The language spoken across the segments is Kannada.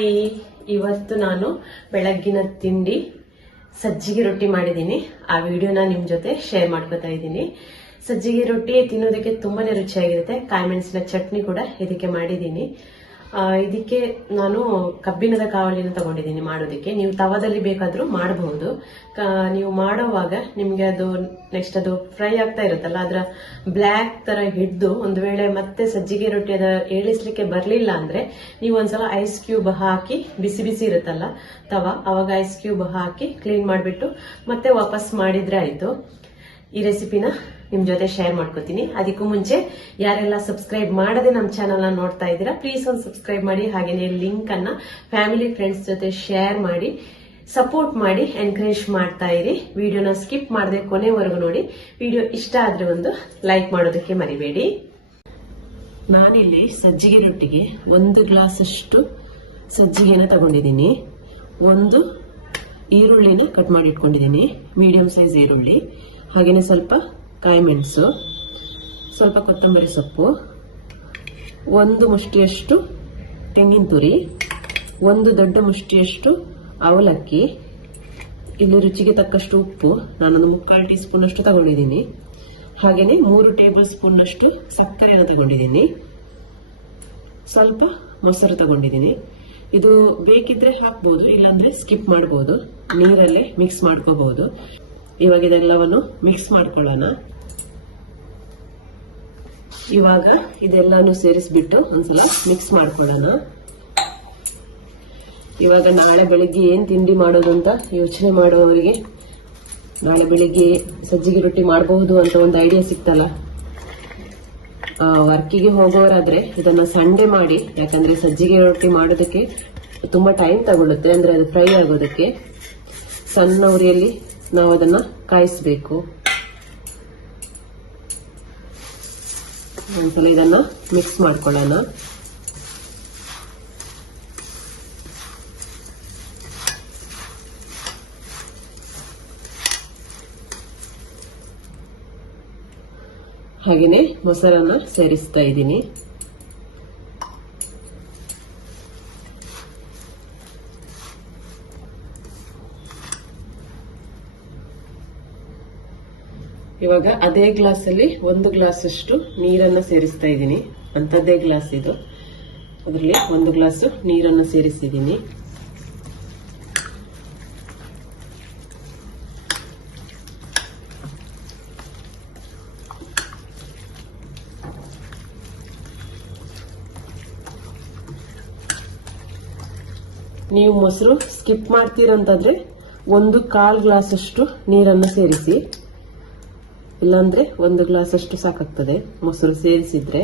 ಹಾಯ್, ಇವತ್ತು ನಾನು ಬೆಳಗ್ಗಿನ ತಿಂಡಿ ಸಜ್ಜಿಗೆ ರೊಟ್ಟಿ ಮಾಡಿದ್ದೀನಿ. ಆ ವಿಡಿಯೋನ ನಿಮ್ ಜೊತೆ ಶೇರ್ ಮಾಡ್ಕೊತಾ ಇದ್ದೀನಿ. ಸಜ್ಜಿಗೆ ರೊಟ್ಟಿ ತಿನ್ನೋದಕ್ಕೆ ತುಂಬಾನೇ ರುಚಿಯಾಗಿರುತ್ತೆ. ಕಾಯಿ ಮೆಣಸಿನ ಚಟ್ನಿ ಕೂಡ ಇದಕ್ಕೆ ಮಾಡಿದ್ದೀನಿ. ಇದಕ್ಕೆ ನಾನು ಕಬ್ಬಿಣದ ಕಾವಲಿನ ತಗೊಂಡಿದ್ದೀನಿ ಮಾಡೋದಕ್ಕೆ. ನೀವು ತವದಲ್ಲಿ ಬೇಕಾದ್ರೂ ಮಾಡಬಹುದು. ನೀವು ಮಾಡೋವಾಗ ನಿಮ್ಗೆ ಅದು ನೆಕ್ಸ್ಟ್ ಅದು ಫ್ರೈ ಆಗ್ತಾ ಇರುತ್ತಲ್ಲ, ಅದರ ಬ್ಲ್ಯಾಕ್ ತರ ಹಿಡ್ದು ಒಂದು ವೇಳೆ ಮತ್ತೆ ಸಜ್ಜಿಗೆ ರೊಟ್ಟಿ ಅದ ಏಳಿಸ್ಲಿಕ್ಕೆ ಬರ್ಲಿಲ್ಲ ಅಂದ್ರೆ ನೀವು ಒಂದ್ಸಲ ಐಸ್ ಕ್ಯೂಬ್ ಹಾಕಿ, ಬಿಸಿ ಬಿಸಿ ಇರುತ್ತಲ್ಲ ತವ, ಅವಾಗ ಐಸ್ ಕ್ಯೂಬ್ ಹಾಕಿ ಕ್ಲೀನ್ ಮಾಡ್ಬಿಟ್ಟು ಮತ್ತೆ ವಾಪಸ್ ಮಾಡಿದ್ರೆ ಆಯ್ತು. ಈ ರೆಸಿಪಿನ ನಿಮ್ ಜೊತೆ ಶೇರ್ ಮಾಡ್ಕೋತೀನಿ. ಅದಕ್ಕೂ ಮುಂಚೆ ಯಾರೆಲ್ಲ ಸಬ್ಸ್ಕ್ರೈಬ್ ಮಾಡದೆ ನಮ್ಮ ಚಾನಲ್ ನ ನೋಡ್ತಾ ಇದ್ದೀರಾ, ಪ್ಲೀಸ್ ಒಂದು ಸಬ್ಸ್ಕ್ರೈಬ್ ಮಾಡಿ. ಹಾಗೇನೆ ಲಿಂಕ್ ಅನ್ನ ಫ್ಯಾಮಿಲಿ ಫ್ರೆಂಡ್ಸ್ ಜೊತೆ ಶೇರ್ ಮಾಡಿ, ಸಪೋರ್ಟ್ ಮಾಡಿ, ಎನ್ಕರೇಜ್ ಮಾಡ್ತಾ ಇರಿ. ವಿಡಿಯೋನ ಸ್ಕಿಪ್ ಮಾಡದೆ ಕೊನೆವರೆಗೂ ನೋಡಿ. ವಿಡಿಯೋ ಇಷ್ಟ ಆದ್ರೆ ಒಂದು ಲೈಕ್ ಮಾಡೋದಕ್ಕೆ ಮರಿಬೇಡಿ. ನಾನಿಲ್ಲಿ ಸಜ್ಜಿಗೆ ರೊಟ್ಟಿಗೆ 1 ಗ್ಲಾಸ್ ಅಷ್ಟು ಸಜ್ಜಿಗೆನ ತಗೊಂಡಿದ್ದೀನಿ. 1 ಈರುಳ್ಳಿನ ಕಟ್ ಮಾಡಿ ಇಟ್ಕೊಂಡಿದ್ದೀನಿ, ಮೀಡಿಯಂ ಸೈಜ್ ಈರುಳ್ಳಿ. ಹಾಗೇನೆ ಸ್ವಲ್ಪ ಕಾಯಿ ಮೆಣಸು, ಸ್ವಲ್ಪ ಕೊತ್ತಂಬರಿ ಸೊಪ್ಪು, 1 ಮುಷ್ಟಿಯಷ್ಟು ತೆಂಗಿನ ತುರಿ, 1 ದೊಡ್ಡ ಮುಷ್ಟಿಯಷ್ಟು ಅವಲಕ್ಕಿ, ಇಲ್ಲಿ ರುಚಿಗೆ ತಕ್ಕಷ್ಟು ಉಪ್ಪು, ನಾನೊಂದು 3/4 ಟೀ ಸ್ಪೂನ್ ಅಷ್ಟು ತಗೊಂಡಿದ್ದೀನಿ. ಹಾಗೇನೆ 3 ಟೇಬಲ್ ಸ್ಪೂನ್ ಅಷ್ಟು ಸಕ್ಕರೆಯನ್ನು ತಗೊಂಡಿದ್ದೀನಿ. ಸ್ವಲ್ಪ ಮೊಸರು ತಗೊಂಡಿದ್ದೀನಿ. ಇದು ಬೇಕಿದ್ರೆ ಹಾಕ್ಬಹುದು, ಇಲ್ಲಾಂದ್ರೆ ಸ್ಕಿಪ್ ಮಾಡಬಹುದು. ನೀರಲ್ಲೇ ಮಿಕ್ಸ್ ಮಾಡ್ಕೋಬಹುದು. ಇವಾಗ ಇದೆಲ್ಲವನ್ನು ಮಿಕ್ಸ್ ಮಾಡ್ಕೊಳ್ಳೋಣ. ಇವಾಗ ಇದೆಲ್ಲಾನು ಸೇರಿಸ್ಬಿಟ್ಟು ಒಂದ್ಸಲ ಮಿಕ್ಸ್ ಮಾಡ್ಕೊಳ್ಳೋಣ. ಇವಾಗ ನಾಳೆ ಬೆಳಿಗ್ಗೆ ಏನ್ ತಿಂಡಿ ಮಾಡೋದು ಅಂತ ಯೋಚನೆ ಮಾಡುವವರಿಗೆ ನಾಳೆ ಬೆಳಿಗ್ಗೆ ಸಜ್ಜಿಗೆ ರೊಟ್ಟಿ ಮಾಡಬಹುದು ಅಂತ ಒಂದು ಐಡಿಯಾ ಸಿಕ್ತಲ್ಲ. ವರ್ಕಿಗೆ ಹೋಗೋರಾದ್ರೆ ಇದನ್ನ ಸಂಡೇ ಮಾಡಿ, ಯಾಕಂದ್ರೆ ಸಜ್ಜಿಗೆ ರೊಟ್ಟಿ ಮಾಡೋದಕ್ಕೆ ತುಂಬಾ ಟೈಮ್ ತಗೊಳ್ಳುತ್ತೆ. ಅಂದ್ರೆ ಅದು ಫ್ರೈ ಆಗೋದಕ್ಕೆ ಸಣ್ಣ ಉರಿಯಲ್ಲಿ ನಾವು ಅದನ್ನ ಕಾಯಿಸಬೇಕು. ಒಂದ್ಸಲ ಇದನ್ನ ಮಿಕ್ಸ್ ಮಾಡ್ಕೊಳ್ಳೋಣ. ಹಾಗೇನೆ ಮೊಸರನ್ನ ಸೇರಿಸ್ತಾ ಇದ್ದೀನಿ. ಇವಾಗ ಅದೇ ಗ್ಲಾಸ್ ಅಲ್ಲಿ 1 ಗ್ಲಾಸ್ ಅಷ್ಟು ನೀರನ್ನ ಸೇರಿಸ್ತಾ ಇದ್ದೀನಿ. ಅಂತದ್ದೇ ಗ್ಲಾಸ್ ಇದು, ಅದರಲ್ಲಿ 1 ಗ್ಲಾಸ್ ನೀರನ್ನ ಸೇರಿಸಿದ್ದೀನಿ. ನೀವು ಮೊಸರು ಸ್ಕಿಪ್ ಮಾಡ್ತೀರಂತಂದ್ರೆ 1/4 ಗ್ಲಾಸ್ ಅಷ್ಟು ನೀರನ್ನ ಸೇರಿಸಿ, ಇಲ್ಲಾಂದ್ರೆ 1 ಗ್ಲಾಸ್ ಅಷ್ಟು ಸಾಕಾಗ್ತದೆ ಮೊಸರು ಸೇರಿಸಿದ್ರೆ.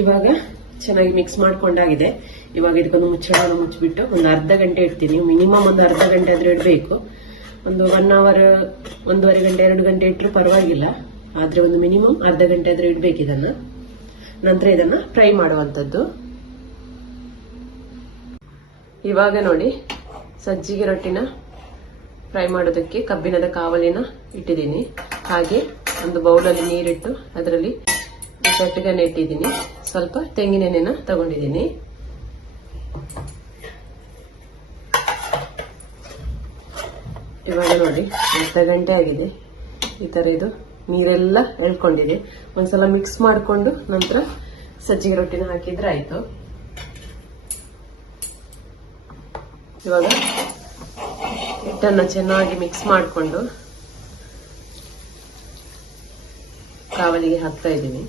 ಇವಾಗ ಚೆನ್ನಾಗಿ ಮಿಕ್ಸ್ ಮಾಡ್ಕೊಂಡಾಗಿದೆ. ಇವಾಗ ಇದಕ್ಕೊಂದು ಮುಚ್ಚಳವನ್ನು ಮುಚ್ಚಿಬಿಟ್ಟು ಒಂದು ಅರ್ಧ ಗಂಟೆ ಇಡ್ತೀನಿ. ಮಿನಿಮಮ್ ಒಂದು ಅರ್ಧ ಗಂಟೆ ಆದ್ರೂ ಇಡಬೇಕು. ಒಂದು 1 ಅವರ್, 1.5 ಗಂಟೆ, 2 ಗಂಟೆ ಇಟ್ಟರು ಪರವಾಗಿಲ್ಲ. ಆದ್ರೆ ಒಂದು ಮಿನಿಮಮ್ ಅರ್ಧ ಗಂಟೆ ಆದ್ರೂ ಇಡ್ಬೇಕು ಇದನ್ನ. ನಂತರ ಇದನ್ನ ಫ್ರೈ ಮಾಡುವಂತದ್ದು. ಇವಾಗ ನೋಡಿ, ಸಜ್ಜಿಗೆ ರೊಟ್ಟಿನ ಫ್ರೈ ಮಾಡೋದಕ್ಕೆ ಕಬ್ಬಿಣದ ಕಾವಲಿನ ಇಟ್ಟಿದ್ದೀನಿ. ಹಾಗೆ ಒಂದು ಬೌಲಲ್ಲಿ ನೀರಿಟ್ಟು ಅದರಲ್ಲಿ ಚಟ್ಗನೆ ಇಟ್ಟಿದ್ದೀನಿ. ಸ್ವಲ್ಪ ತೆಂಗಿನೆಣ್ಣೆನ ತಗೊಂಡಿದ್ದೀನಿ. ಇವಾಗ ನೋಡಿ, ಅರ್ಧ ಗಂಟೆ ಆಗಿದೆ. ಈ ತರ ಇದು ನೀರೆಲ್ಲ ಎಳ್ಕೊಂಡಿದೆ. ಒಂದ್ಸಲ ಮಿಕ್ಸ್ ಮಾಡಿಕೊಂಡು ನಂತರ ಸಜ್ಜಿಗೆ ರೊಟ್ಟಿನ ಹಾಕಿದ್ರೆ ಆಯ್ತು. ಇವಾಗ ಹಿಟ್ಟನ್ನ ಚೆನ್ನಾಗಿ ಮಿಕ್ಸ್ ಮಾಡಿಕೊಂಡು ಕಾವಲಿಗೆ ಹಾಕ್ತಾ ಇದ್ದೀನಿ.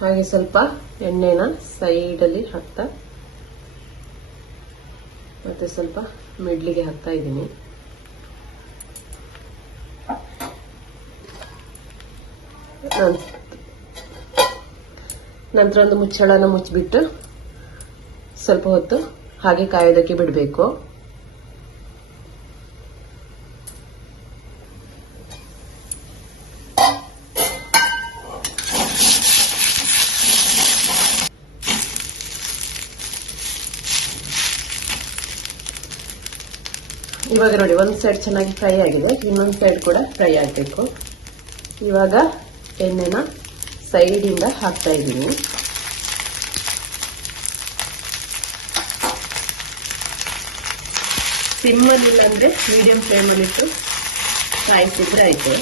ಹಾಗೆ ಸ್ವಲ್ಪ ಎಣ್ಣೆನ ಸೈಡಲ್ಲಿ ಹಾಕ್ತಾ ಮತ್ತೆ ಸ್ವಲ್ಪ ಮಿಡ್ಲಿಗೆ ಹಾಕ್ತಾ ಇದ್ದೀನಿ. ನಂತರ ಒಂದು ಮುಚ್ಚಳನ ಮುಚ್ಚಿಬಿಟ್ಟು ಸ್ವಲ್ಪ ಹೊತ್ತು ಹಾಗೆ ಕಾಯೋದಕ್ಕೆ ಬಿಡಬೇಕು. ಇವಾಗ ನೋಡಿ ಒಂದ್ ಸೈಡ್ ಚೆನ್ನಾಗಿ ಫ್ರೈ ಆಗಿದೆ, ಇನ್ನೊಂದ್ ಸೈಡ್ ಕೂಡ ಫ್ರೈ ಆಗಬೇಕು. ಇವಾಗ ಎಣ್ಣೆನ ಸೈಡ್ ಇಂದ ಹಾಕ್ತಾ ಇದ್ದೀನಿ. ಸಿಮ್ಮಲ್ಲಿ ಇಲ್ಲ ಅಂದ್ರೆ ಮೀಡಿಯಂ ಫ್ಲೇಮಲ್ಲಿ ಇಟ್ಟು ಕಾಯಿಸಿದ್ರೆ ಆಯ್ತು.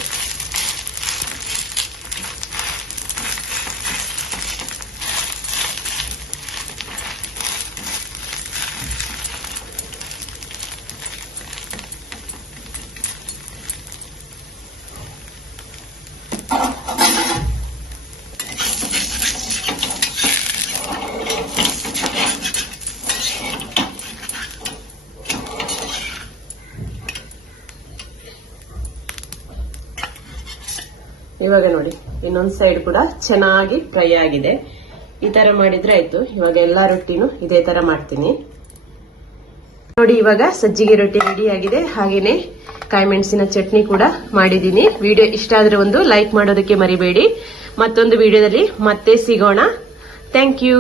ಇವಾಗ ನೋಡಿ ಇನ್ನೊಂದ್ ಸೈಡ್ ಕೂಡ ಚೆನ್ನಾಗಿ ಫ್ರೈ ಆಗಿದೆ. ಈ ತರ ಮಾಡಿದ್ರೆ ಆಯ್ತು. ಇವಾಗ ಎಲ್ಲಾ ರೊಟ್ಟಿನೂ ಇದೇ ತರ ಮಾಡ್ತೀನಿ ನೋಡಿ. ಇವಾಗ ಸಜ್ಜಿಗೆ ರೊಟ್ಟಿ ರೆಡಿ ಆಗಿದೆ. ಹಾಗೇನೆ ಕಾಯಿ ಮೆಣಸಿನ ಚಟ್ನಿ ಕೂಡ ಮಾಡಿದೀನಿ. ವಿಡಿಯೋ ಇಷ್ಟ ಆದ್ರೆ ಒಂದು ಲೈಕ್ ಮಾಡೋದಕ್ಕೆ ಮರಿಬೇಡಿ. ಮತ್ತೊಂದು ವಿಡಿಯೋದಲ್ಲಿ ಮತ್ತೆ ಸಿಗೋಣ. Thank you.